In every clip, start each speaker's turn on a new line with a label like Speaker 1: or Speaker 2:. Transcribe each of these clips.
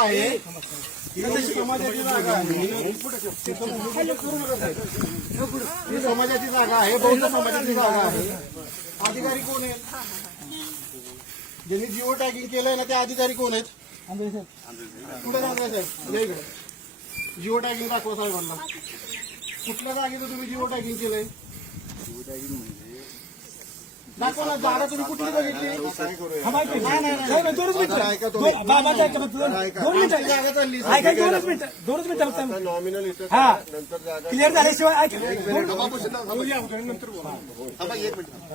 Speaker 1: आहे. ही समाजाची जागा आहे. ही समाजाची जागा आहे. बौद्ध समाजाची जागा आहे. अधिकारी कोण आहेत? ज्यांनी जिओ टॅगिंग केलंय ना ते अधिकारी कोण आहेत? कुठे जाणार साहेब? या इकडे. जिओ टॅगिंग दाखवा साहेबांना. कुठल्या जागेचं तुम्ही जिओ टॅगिंग केलंय? दाखवा ना जागा तुम्ही कुठली बघितली? नाही, नाही, नाही.
Speaker 2: दोनच मिनिटं.
Speaker 1: ऐका तुम्ही.
Speaker 2: दो- बाबा ऐका फक्त दोन दोन
Speaker 1: आमची
Speaker 2: मिनिटं
Speaker 1: जागा चालली
Speaker 2: ऐका दोनच मिनिटं. दोनच मिनिटं फक्त.
Speaker 1: नॉमिनल इथं
Speaker 2: हा.
Speaker 1: नंतर जागा
Speaker 2: क्लिअर झाल्याशिवाय ऐका.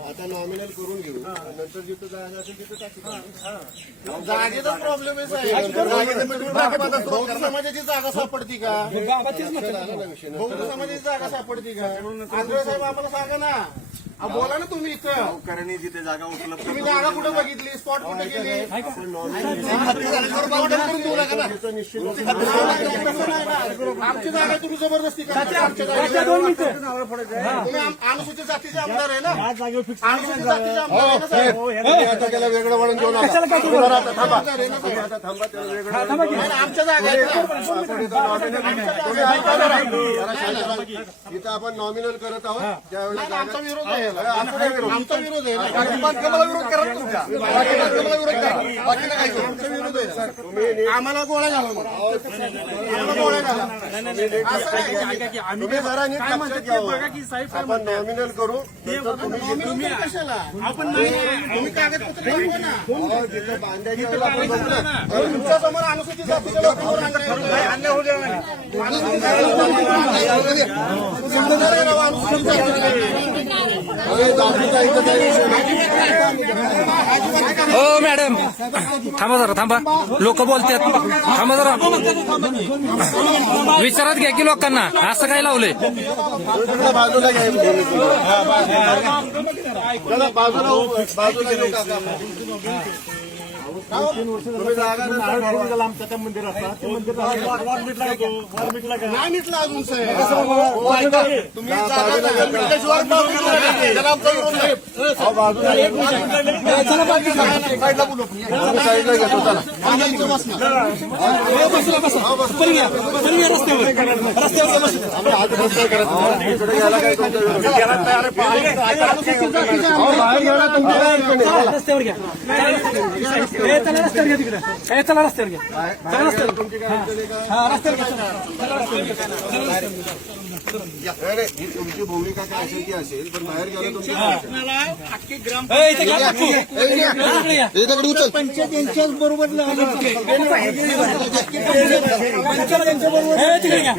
Speaker 1: आता नॉमिनल करून घेऊ. नंतर जिथं जागा असेल तिथं टाकू. जागेचा प्रॉब्लेम आहे समाजाची जागा सापडती का?
Speaker 2: बाबा तेच म्हणतात
Speaker 1: बौद्ध समाजाची जागा सापडती का? आंध्र साहेब आम्हाला सांगा ना. अहो, बोला ना तुम्ही इथं.
Speaker 3: करणी जिथे जागा उपलब्ध
Speaker 1: तुम्ही जागा कुठे बघितली? स्पॉट कुठे गेली? नाही. ना. आमची जागा तुम्ही जबरदस्ती करता आमच्या
Speaker 2: त्या
Speaker 1: जागेवर.
Speaker 2: दोन मिनिटं
Speaker 1: तुम्ही आम- अनुसूचित जातीचे आमदार आहे ना? अनुसूचित जातीचे आमदार आहे ना साहेब?
Speaker 3: आता त्याला वेगळं वळण देऊ नका
Speaker 2: कशाला काय केलं?
Speaker 1: आमदार आहे ना साहेब?
Speaker 3: आता थांबा त्याला वेगळं
Speaker 2: हा.
Speaker 1: नाही, नाही, आमच्या जागा आहेत ना.
Speaker 3: इथं आपण नॉमिनल करत आहोत. त्यावेळेला
Speaker 1: नाही, आमचा विरोध आहे.
Speaker 3: आमचा काय विरोध?
Speaker 1: आहे
Speaker 3: विरोध करा. बांधकामाला विरोध करा. बाकीचं काय?
Speaker 1: आमचा विरोध आहे. आम्हाला गोळ्या घाला. आम्हाला गोळ्या घाला आहे.
Speaker 3: तुम्ही जरा नीट लक्षात घ्यावं. आपण नॉमिनल करू तुम्ही
Speaker 1: कशाला आपण तुम्ही कागदपत्र ना. तुमच्यासमोर अनुसूचित जातीच्या लोकांवर अन्याय
Speaker 3: इथं काही विषय नाही.
Speaker 4: हो मॅडम थांबा जरा थांबा. लोक बोलतात. थांबा जरा. विचारात घ्या की लोकांना. असं काय लावलंय?
Speaker 3: बाजूला बाजूला उभं- बाजूला घेऊ काका. तुम्ही जागा नंतर ठरवा.
Speaker 1: नाही मिटला अजून साहेब तुम्ही?
Speaker 2: रस्त्यावर घ्या ए, चला रस्त्यावर घ्या तिकडे. ए, चला रस्त्यावर घ्या. चला रस्त्यावर? हा रस्त्यावर घ्या चला.
Speaker 3: नाही, नाही, ही तुमची भूमिका काय असेल ती असेल पण बाहेर गेलं तुमची काय अडचण?
Speaker 2: ए, इथे घ्या टाकू. इकडे या.
Speaker 3: हे दगड उचल.
Speaker 2: ए, तिकडे घ्या.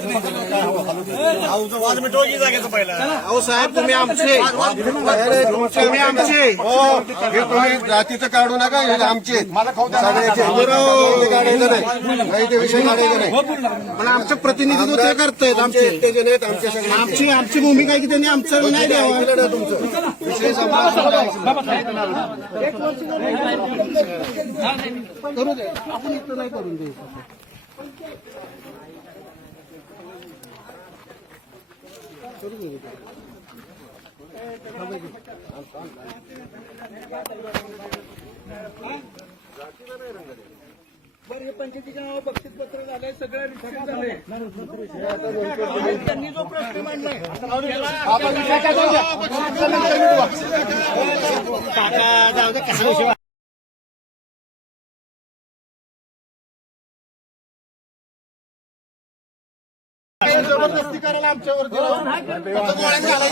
Speaker 1: अहो साहेब तुम्ही आमचे. तुम्ही आमचे.
Speaker 3: हे. तुम्ही जातीचं काढू नका हे आमचे. काढायचं नाही. नाही ते विषय काढायचा नाही.
Speaker 1: पण आमचं प्रतिनिधित्व ते करतायत
Speaker 3: आमचे.
Speaker 1: आमचे
Speaker 3: एकटेचे नाहीत आमचे सगळे
Speaker 1: आमची आमची भूमिका आहे की त्यांनी आमचं नाही द्यावं?
Speaker 3: तुमचं? विषय
Speaker 1: करू दे. आपण इथं नाही करून देऊ.
Speaker 2: पंचायतीच्या नावावर बक्षीस पत्र झालंय सगळं रिसिव्ह झालंय.
Speaker 1: त्यांनी जो प्रश्न मांडलाय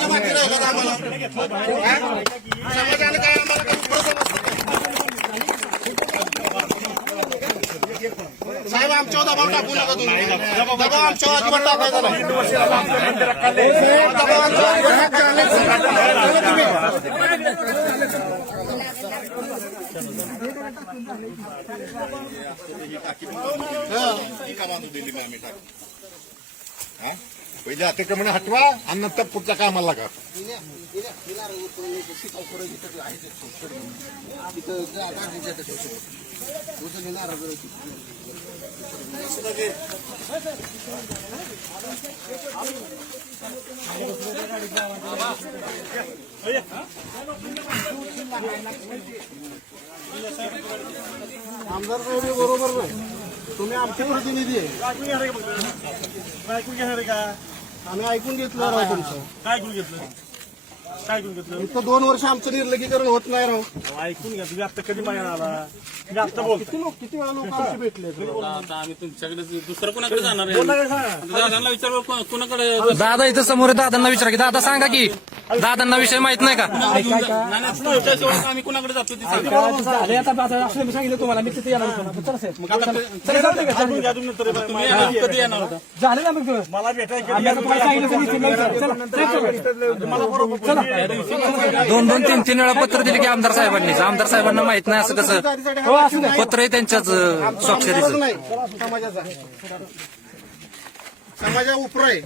Speaker 1: बाकी राहिल्यात आम्हाला हा? समाजाने काय आम्हाला काही उपयोग नसतो. साहेब आमच्यावर दबाव टाकू नका तुम्ही दबाव आमच्यावर अजिबात टाकायचा नाही दबाव आमच्यावर टाकायचा नाही.
Speaker 5: पहिले अतिक्रमण हटवा आणि नंतर पुढच्या कामाला लागा
Speaker 1: आमदार बरोबर नाही तुम्ही आमचे प्रतिनिधी आहे.
Speaker 2: ऐकून घेणार का?
Speaker 1: आम्ही ऐकून घेतलं राव तुमचं.
Speaker 2: काय ऐकून घेतलं? काय ऐकून घेतलं?
Speaker 1: इथं दोन वर्ष आमचं निर्लगीकरण होत नाही राव.
Speaker 2: अहो, ऐकून घ्या तुम्ही आता कधी मागे आला? मी आता बोलतो
Speaker 1: किती लोक किती वेळा लोक आमचे भेटले
Speaker 6: आता आम्ही तुमच्याकडे दुसरं कोणाकडे जाणार आहे?
Speaker 2: बोलला काय सांगा
Speaker 6: दादांना विचारलं को- कोणाकडे
Speaker 4: दादा इथं समोर आहे, दादांना विचारा की. दादा सांगा की. दादांना विषय माहीत नाही का?
Speaker 6: नाही, नाही, तुमच्याशिवाय आम्ही कोणाकडे जातो ते सांगा.
Speaker 2: सांगितलं तुम्हाला मी तिथे मग आता का? ऐकून घ्या तुम्ही नंतर
Speaker 6: तुम्ही येणार- कधी येणार होता?
Speaker 2: झालं ना मग मला भेटायचं. मला बरोबर चला.
Speaker 4: दोन दोन तीन तीन वेळा पत्र दिले की आमदार साहेबांनी. आमदार साहेबांना माहीत नाही असं कसं.
Speaker 1: हो असं
Speaker 4: पत्र आहे त्यांच्याच स्वाक्षरीचं.
Speaker 1: नाही. समाजाचा. समाजा उपरा आहे.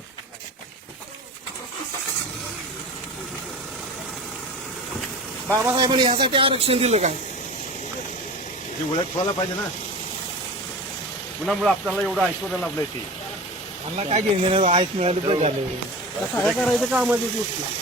Speaker 1: बाबासाहेबांनी ह्यासाठी आरक्षण दिलं काय
Speaker 5: ती ओळख ठेवायला पाहिजे ना. कुणामुळे आपल्याला एवढं ऐकवलं लाभलंय ते.
Speaker 1: काय घेणं आयत मिळालं काय करायचं? कामाची गोष्ट.